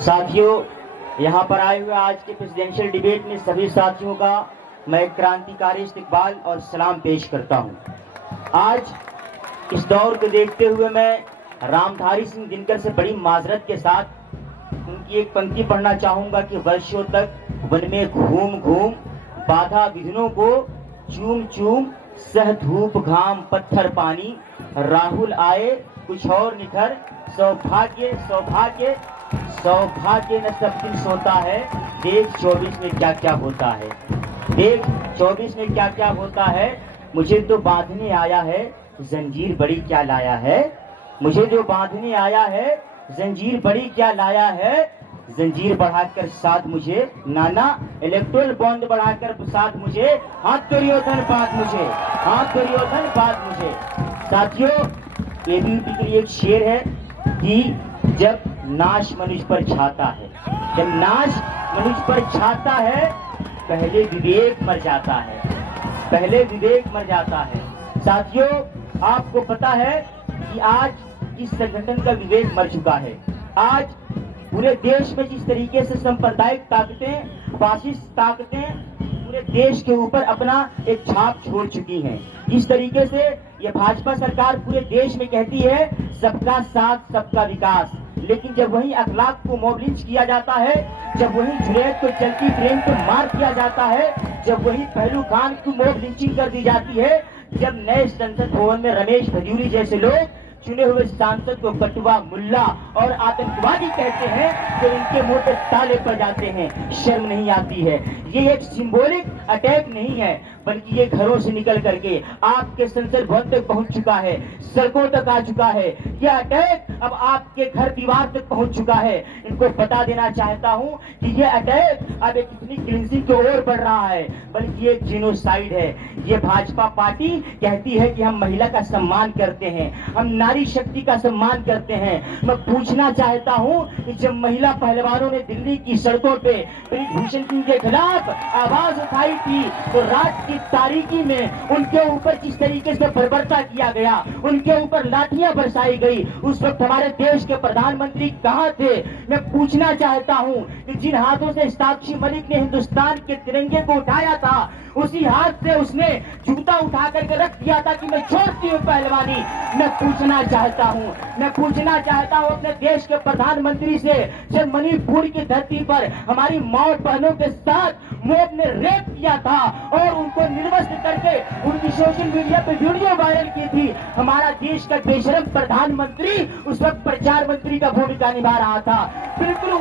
साथियों, यहाँ पर आए हुए आज के प्रेसिडेंशियल डिबेट में सभी साथियों का मैं क्रांतिकारी इस्तकबाल और सलाम पेश करता हूँ। आज इस दौर को देखते हुए मैं रामधारी सिंह दिनकर से बड़ी माजरत के साथ उनकी एक पंक्ति पढ़ना चाहूँगा कि वर्षों तक वन में घूम घूम बाधा विघ्नों को चूम चूम सह धूप घाम पत्थर पानी, राहुल आए कुछ और निखर, सौभाग्य सौभाग्य सौभाग्य न सब दिन सोता है, देख 24 में क्या क्या होता है, देख 24 में क्या क्या होता है। मुझे तो बांधने आया है जंजीर बड़ी क्या लाया है, मुझे जो बांधने आया है जंजीर बड़ी क्या लाया है। जंजीर बढ़ाकर साथ मुझे नाना, इलेक्ट्रोल बॉन्ड बढ़ाकर साथ मुझे, हाथ दुर्योधन बात मुझे, हाथ दुर्योधन बात मुझे। साथियों, एबीवीपी के लिए एक शेर है कि जब नाश मनुष्य पर छाता है, जब नाश मनुष्य पर छाता है, पहले विवेक मर जाता है, पहले विवेक मर जाता है। साथियों, आपको पता है कि आज इस संगठन का विवेक मर चुका है। आज पूरे देश में जिस तरीके से सांप्रदायिक ताकतें, फासिस्ट ताकतें पूरे देश के ऊपर अपना एक छाप छोड़ चुकी हैं, इस तरीके से ये भाजपा सरकार पूरे देश में कहती है सबका साथ सबका विकास, लेकिन जब वही अखलाक को मॉब लिंच किया जाता है, जब वही जुनैद को चलती ट्रेन को मार किया जाता है, जब वही पहलू खान की मॉब लिंचिंग कर दी जाती है, जब नए संसद भवन में रमेश भजूरी जैसे लोग चुने हुए सांसद को कटवा मुल्ला और आतंकवादी कहते हैं, तो इनके मुंह पे ताले पड़ जाते हैं, शर्म नहीं आती है। ये एक सिंबॉलिक अटैक नहीं है, बल्कि ये घरों से निकल करके आपके संसद भवन तक पहुंच चुका है, सड़कों तक आ चुका है। ये अटैक अब आपके घर दीवार तक पहुंच चुका है। इनको बता देना चाहता हूं कि ये अटैक अब एक इतनी क्लिंजिंग की ओर बढ़ रहा है, बल्कि ये जेनोसाइड है। ये भाजपा पार्टी कहती है कि हम महिला का सम्मान करते हैं, हम नारी शक्ति का सम्मान करते हैं। मैं पूछना चाहता हूं कि जब महिला पहलवानों ने दिल्ली की सड़कों पे ब्रिजभूषण सिंह के खिलाफ आवाज उठाई थी, तो रात की तारीकी में उनके ऊपर जिस तरीके से बर्बरता किया गया, उनके ऊपर लाठियां बरसाई गई, उस वक्त हमारे देश के प्रधानमंत्री कहां थे? मैं पूछना चाहता हूं कि जिन हाथों से साक्षी मलिक ने हिंदुस्तान के तिरंगे को उठाया था, उसी हाथ से उसने जूता उठा करके रख दिया था कि मैं छोड़ती हूँ पहलवानी। मैं पूछना चाहता हूँ अपने देश के प्रधानमंत्री से, जब मणिपुर की धरती पर हमारी माँ बहनों के साथ मॉब ने रेप किया था और उनको निर्वस्त्र करके उनकी सोशल मीडिया पे वीडियो वायरल की थी, हमारा देश का बेशरम प्रधानमंत्री उस वक्त प्रचार मंत्री का भूमिका निभा रहा था। बिल्कुल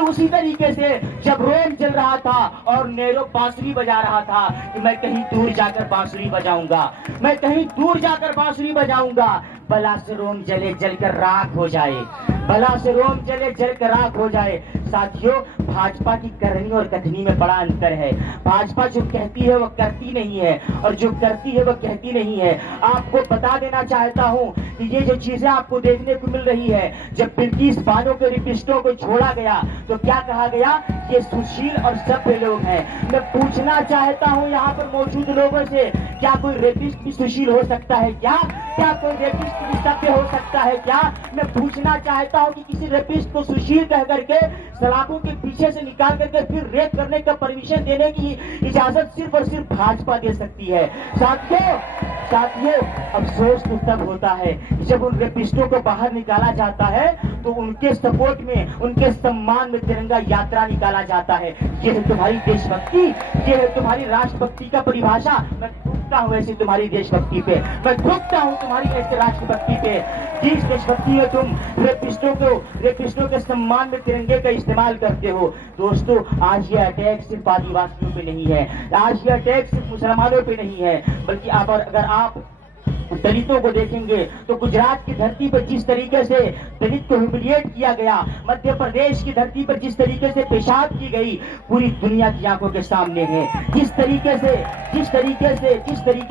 उसी तरीके से जब रोम जल रहा था और नेहरू बांसुरी बजा रहा था कि मैं कहीं दूर जाकर बांसुरी बजाऊंगा, मैं कहीं दूर जाकर बांसुरी बजाऊंगा, भला से रोम जले जलकर राख हो जाए, भला से रोम जले जलकर राख हो जाए। साथियों, भाजपा की करनी और कथनी में बड़ा अंतर है। भाजपा जो कहती है वो करती नहीं है, और जो करती है वो कहती नहीं है। आपको बता देना चाहता हूं कि ये जो चीजें आपको देखने को मिल रही है, जब बिल्किस बानो के रेपिस्टों को छोड़ा गया तो क्या कहा गया? ये सुशील और सभ्य लोग हैं। मैं पूछना चाहता हूं यहाँ पर मौजूद लोगों से, क्या कोई रेपिस्ट भी सुशील हो सकता है क्या? क्या कोई रेपिस्ट भी सभ्य हो सकता है क्या? मैं पूछना चाहता हूं कि किसी रेपिस्ट को सुशील कह करके सलाखों के पीछे से निकाल करके फिर रेप करने का परमिशन देने की इजाजत सिर्फ और सिर्फ भाजपा दे सकती है। साथियों, अफसोस तो तब होता है जब उन रेपिस्टों को बाहर निकाला जाता है तो उनके सपोर्ट में, उनके सम्मान में तिरंगा यात्रा निकाला जाता है। ये है तुम्हारी देशभक्ति, ये है तुम्हारी राष्ट्रभक्ति का परिभाषा। मैं थूकता हूँ ऐसी तुम्हारी देशभक्ति पे, मैं थूकता हूँ तुम्हारी ऐसी राष्ट्रभक्ति पे। जिस देशभक्ति में तुम रेपिस्टों के सम्मान में तिरंगे का इस्तेमाल करते हो। दोस्तों, आज ये अटैक सिर्फ आदिवासियों पे नहीं है, आज ये अटैक सिर्फ मुसलमानों पे नहीं है, बल्कि अगर आप दलितों को देखेंगे तो गुजरात की धरती पर जिस तरीके से दलित को ह्यूमिलिएट किया गया, मध्य प्रदेश की धरती पर जिस तरीके से पेशाब की गई, पूरी दुनिया की आंखों के सामने है। जिस तरीके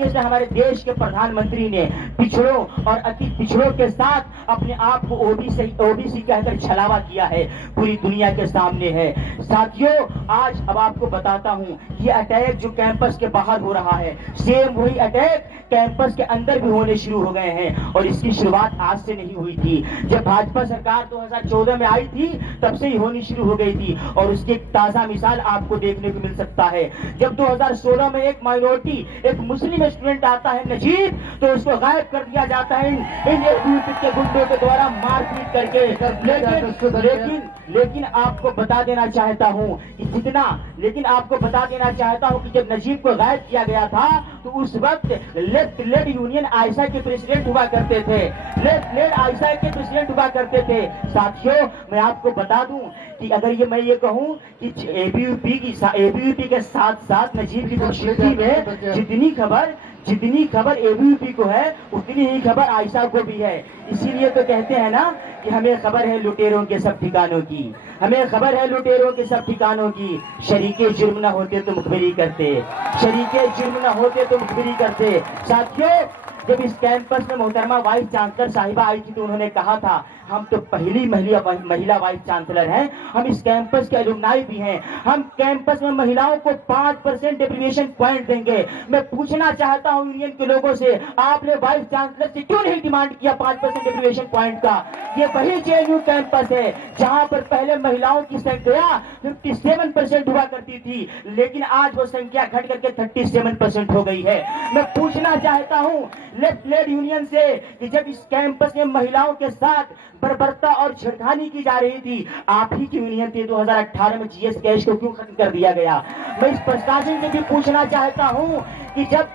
से हमारे देश के प्रधानमंत्री ने पिछड़ों और अति पिछड़ों के साथ अपने आप को ओबीसी कहकर छलावा किया है, पूरी दुनिया के सामने है। साथियों, आज अब आपको बताता हूं, ये अटैक जो कैंपस के बाहर हो रहा है, सेम वही अटैक कैंपस के अंदर भी भी होने शुरू हो गए हैं। और इसकी शुरुआत आज से नहीं हुई थी। जब भाजपा सरकार 2014 में आई थी तब से ही होनी शुरू हो गई थी। और उसकी एक ताजा मिसाल आपको देखने को मिल सकता है। जब 2016 में एक माइनॉरिटी, एक मुस्लिम स्टूडेंट आता है नजीब, तो उसको गायब कर दिया जाता है इन एबीवीपी के गुंडों के द्वारा मारपीट करके। लेकिन आपको बता देना चाहता हूं कि जब नजीब को गायब किया गया था तो उस वक्त लेफ्ट लेड यूनियन आयशा के प्रेसिडेंट हुआ करते थे। साथियों, मैं आपको बता दूं कि अगर मैं ये कहूं कि एबीवीपी के साथ साथ नजीब की खूबसूरती में जितनी खबर एबीवीपी को है उतनी ही खबर आयशा को भी है। इसीलिए तो कहते हैं ना कि हमें खबर है लुटेरों के सब ठिकानों की। शरीके जुर्म न होते तो मुखबिरी करते। साथियों, जब इस कैंपस में मोहतरमा वाइस चांसलर साहिबा आई थी तो उन्होंने कहा था हम तो पहली महिला वाइस चांसलर हैं, हम इस कैंपस के एलुमनाई भी हैं, हम कैंपस में महिलाओं को 5% डेप्रिविएशन पॉइंट देंगे। मैं पूछना चाहता हूं यूनियन के लोगों से, आपने वाइस चांसलर से क्यों नहीं डिमांड किया 5% डेप्रिविएशन पॉइंट का? ये वही जेएनयू कैंपस है जहां पर पहले महिलाओं की संख्या 57% हुआ करती थी, लेकिन आज वो संख्या घट करके 37% हो गई है। मैं पूछना चाहता हूं लेफ्ट लेड यूनियन से कि जब इस कैंपस में महिलाओं के साथ बर्बरता और छेड़खानी की जा रही थी, आप ही की यूनियन थी 2018 में जीएस कैश को क्यों खत्म कर दिया गया? मैं इस प्रशासन से भी पूछना चाहता हूं कि जब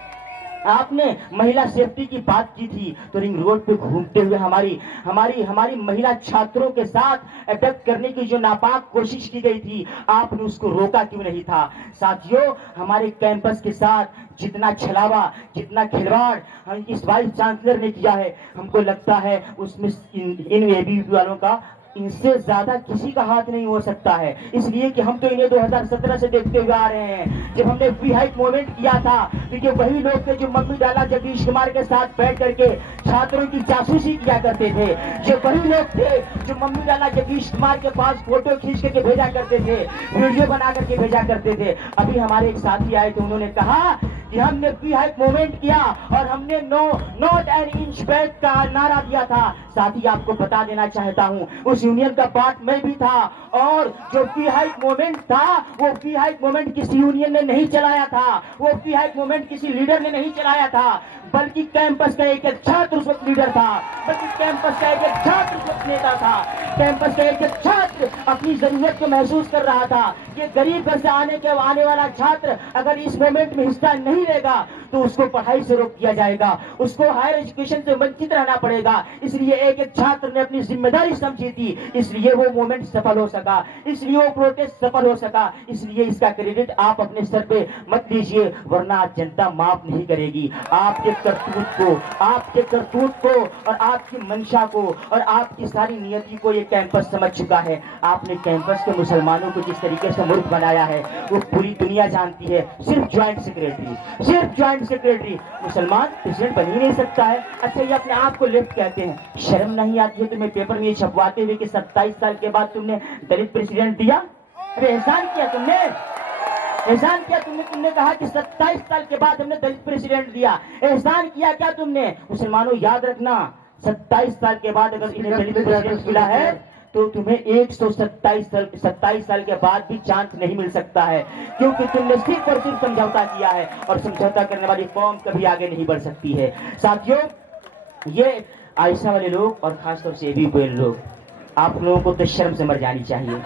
आपने महिला सेफ्टी की बात की थी तो रिंग रोड पे घूमते हुए हमारी महिला छात्रों के साथ अटैक करने की जो नापाक कोशिश की गई थी, आपने उसको रोका क्यों नहीं था? साथियों, हमारे कैंपस के साथ जितना छलावा, जितना खिलवाड़ हम इस वाइस चांसलर ने किया है, हमको लगता है उसमें इन एबीवीपी वालों का इनसे ज्यादा किसी का हाथ नहीं हो सकता है। इसलिए कि हम तो इन्हें 2017 से देखते हुए आ रहे हैं। जब हमने फ्री हाइक मूवमेंट किया था तो ये वही लोग थे जो मम्मी डाला जगदीश कुमार के साथ बैठ करके छात्रों की जासूसी किया करते थे। ये वही लोग थे जो मम्मी डाला जगदीश कुमार के पास फोटो खींच करके भेजा करते थे, वीडियो बना करके भेजा करते थे। अभी हमारे एक साथी आए थे, उन्होंने कहा कि हमने फ्री हाइक मूवमेंट किया और हमने नॉट एन इंच बैक का नारा दिया था। साथी, आपको बता देना चाहता हूं उस यूनियन का पार्ट मैं भी था, और जो फ्री हाइक मूवमेंट था वो फ्री हाइक मूवमेंट किसी यूनियन ने नहीं चलाया था, वो फ्री हाइक मूवमेंट किसी लीडर ने नहीं चलाया था, बल्कि कैंपस का एक छात्र उस वक्त लीडर था, बल्कि कैंपस का एक छात्र उस वक्त नेता था। कैंपस का एक छात्र अपनी जरूरत को महसूस कर रहा था। ये गरीब घर से आने वाला छात्र अगर इस मूवमेंट में हिस्सा नहीं लेगा तो उसको पढ़ाई से रोक दिया जाएगा, उसको हायर एजुकेशन से वंचित रहना पड़ेगा। इसलिए एक छात्र ने अपनी जिम्मेदारी समझी थी, इसलिए वो मूवमेंट सफल हो सका, इसलिए वो प्रोटेस्ट सफल हो सका। इसलिए इसका क्रेडिट आप अपने सर पे मत लीजिए, वरना जनता माफ नहीं करेगी। आपके करतूत को और आपकी मंशा को और आपकी सारी नियति को ये कैंपस समझ चुका है। आपने कैंपस के मुसलमानों को जिस तरीके से मूर्ख बनाया है वो पूरी दुनिया जानती है। सिर्फ ज्वाइंट सेक्रेटरी मुसलमान प्रेसिडेंट बन ही नहीं सकता है। अच्छा, ये अपने आप को लेफ्ट कहते हैं, शर्म नहीं आती है तुम्हें पेपर में ये छपवाते हुए कि 27 साल के बाद तुमने दलित प्रेसिडेंट दिया? अरे एहसान किया तुमने कहा कि 27 साल के बाद हमने दलित प्रेसिडेंट दिया। एहसान किया क्या तुमने? मुसलमानों, याद रखना, 27 साल के बाद अगर इन्हें दलित प्रेसिडेंट मिला है तो तुम्हें 127 साल के बाद भी चांस नहीं मिल सकता है, क्योंकि तुमने सिर्फ और सिर्फ समझौता किया है, और समझौता करने वाली कौम कभी आगे नहीं बढ़ सकती है। साथियों, ये आयशा वाले लोग और खासतौर से एबीवीपी लोग, आप लोगों को तो शर्म से मर जानी चाहिए।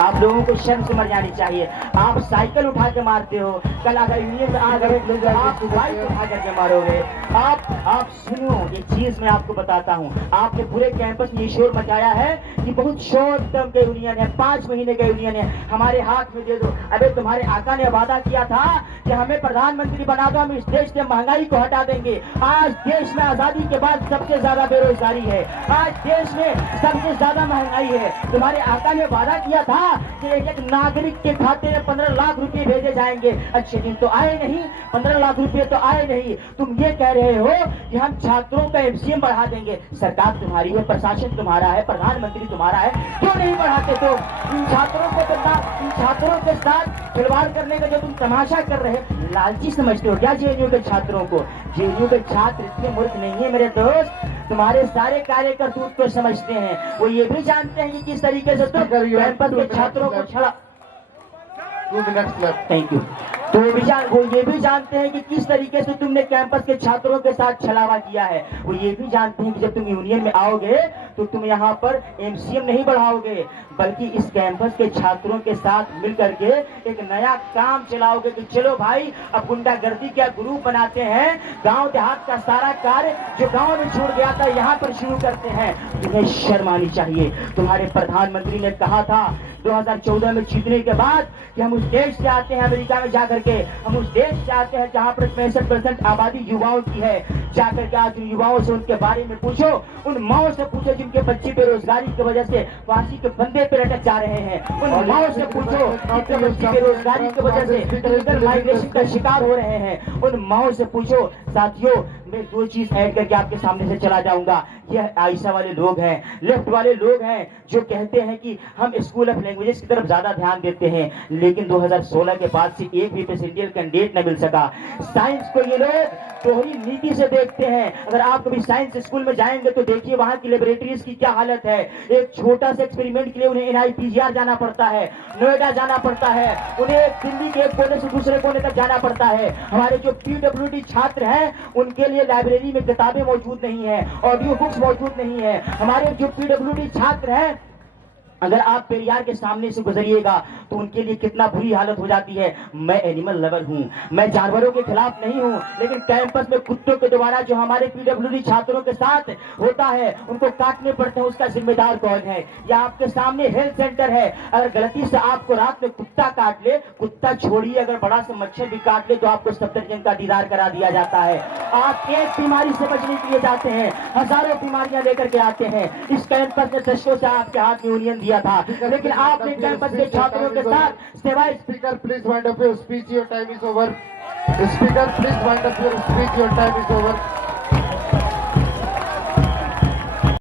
आप लोगों को शर्म से मर जानी चाहिए। आप साइकिल उठा के मारते हो, कल अगर यूनियन से आ गए आप बाइक उठा करके मारोगे। आप सुनो, एक चीज मैं आपको बताता हूँ, आपने पूरे कैंपस में ये शोर मचाया है कि बहुत शॉर्ट टर्म के यूनियन है, 5 महीने का यूनियन है, हमारे हाथ में दे दो। अबे तुम्हारे आका ने वादा किया था कि हमें प्रधानमंत्री बना दो, हम इस देश से महंगाई को हटा देंगे। आज देश में आजादी के बाद सबसे ज्यादा बेरोजगारी है, आज देश में सबसे ज्यादा महंगाई है। तुम्हारे आका ने वादा किया था कि एक नागरिक के खाते में 15 लाख रुपए भेजे जाएंगे। अच्छे दिन तो आए नहीं, 15 लाख रुपए तो आए नहीं। तुम ये कह रहे हो कि हम छात्रों का एमसीएम बढ़ा देंगे। सरकार तुम्हारी है, प्रशासन तुम्हारा है, प्रधानमंत्री तुम्हारा है, क्यों नहीं बढ़ाते? तो इन छात्रों के साथ खिलवाड़ करने का जो तुम तमाशा कर रहे हो, लालची समझते हो क्या जेएनयू के छात्रों को? जेएनयू के छात्र इतने मूर्ख नहीं है मेरे दोस्त, तुम्हारे सारे कार्य करतूत को समझते हैं। वो ये भी जानते हैं कि किस तरीके से तुम कैंपस के छात्रों को छड़ा। Thank you. तो वो ये भी जानते हैं कि किस तरीके से तुमने कैंपस के छात्रों के साथ छलावा किया है। वो ये भी जानते हैं कि जब तुम यूनियन में आओगे तो तुम यहाँ पर एमसीएम नहीं बढ़ाओगे, बल्कि इस कैंपस के छात्रों के साथ मिलकर के एक नया काम चलाओगे कि चलो भाई अब गुंडागर्दी का ग्रुप बनाते हैं, गांव देहात का सारा कार्य जो गांव में छूट गया था यहाँ पर शुरू करते हैं। तुम्हें शर्म आनी चाहिए। तुम्हारे प्रधानमंत्री ने कहा था 2014 में जीतने के बाद कि हम उस देश से आते हैं, अमेरिका में जाकर के हम उस देश से आते हैं जहां पर 65% आबादी युवाओं की है। जाकर के आज युवाओं से उनके बारे में पूछो, उन माओ से पूछो जिनके बच्चे बेरोजगारी की वजह से फांसी के फंदे पे लटक जा रहे हैं। उन माओ से पूछो जिनके बच्चे बेरोजगारी की वजह से इधर माइग्रेशन का शिकार हो रहे हैं। उन माओ से पूछो। साथियों, मैं दो चीज ऐड करके आपके सामने से चला जाऊंगा। यह आयशा वाले लोग हैं, लेफ्ट वाले लोग हैं जो कहते हैं कि हम स्कूल ऑफ लैंग्वेजेस की तरफ ज्यादा ध्यान देते हैं, लेकिन 2016 के बाद से एक भी प्रेसिडेंशियल कैंडिडेट न मिल सका। साइंस को ये लोग दोहरी नीति से देखते हैं। अगर आप कभी साइंस स्कूल में जाएंगे तो देखिए वहां की लेबोरेटरीज की क्या हालत है। एक छोटा सा एक्सपेरिमेंट के लिए उन्हें NIPGR जाना पड़ता है, नोएडा जाना पड़ता है, उन्हें दिल्ली के एक कोने से दूसरे कोने तक जाना पड़ता है। हमारे जो PWD छात्र हैं उनके लिए लाइब्रेरी में किताबें मौजूद नहीं है, ऑडियो बुक्स मौजूद नहीं है। हमारे जो PWD छात्र हैं, अगर आप पेरियार के सामने से गुजरिएगा तो उनके लिए कितना बुरी हालत हो जाती है। मैं एनिमल लवर हूं, मैं जानवरों के खिलाफ नहीं हूं, लेकिन कैंपस में कुत्तों के द्वारा जो हमारे PWD छात्रों के साथ होता है, उनको काटने पड़ते हैं, उसका जिम्मेदार कौन है? या आपके सामने हेल्थ सेंटर है, अगर गलती से आपको रात में कुत्ता काट ले, कुत्ता छोड़िए अगर बड़ा सा मच्छर भी काट ले तो आपको सफदरजंग का दीदार करा दिया जाता है। आप एक बीमारी से बचने के लिए जाते हैं, हजारों बीमारियां लेकर के आते हैं। इस कैंपस में दशकों से आपके हाथ में यूनियन दिया था, लेकिन आपने कैंपस के छात्रों के साथ सेवाएं। Speaker please wind up your speech, your time is over. Speaker please wind up your speech, your time is over.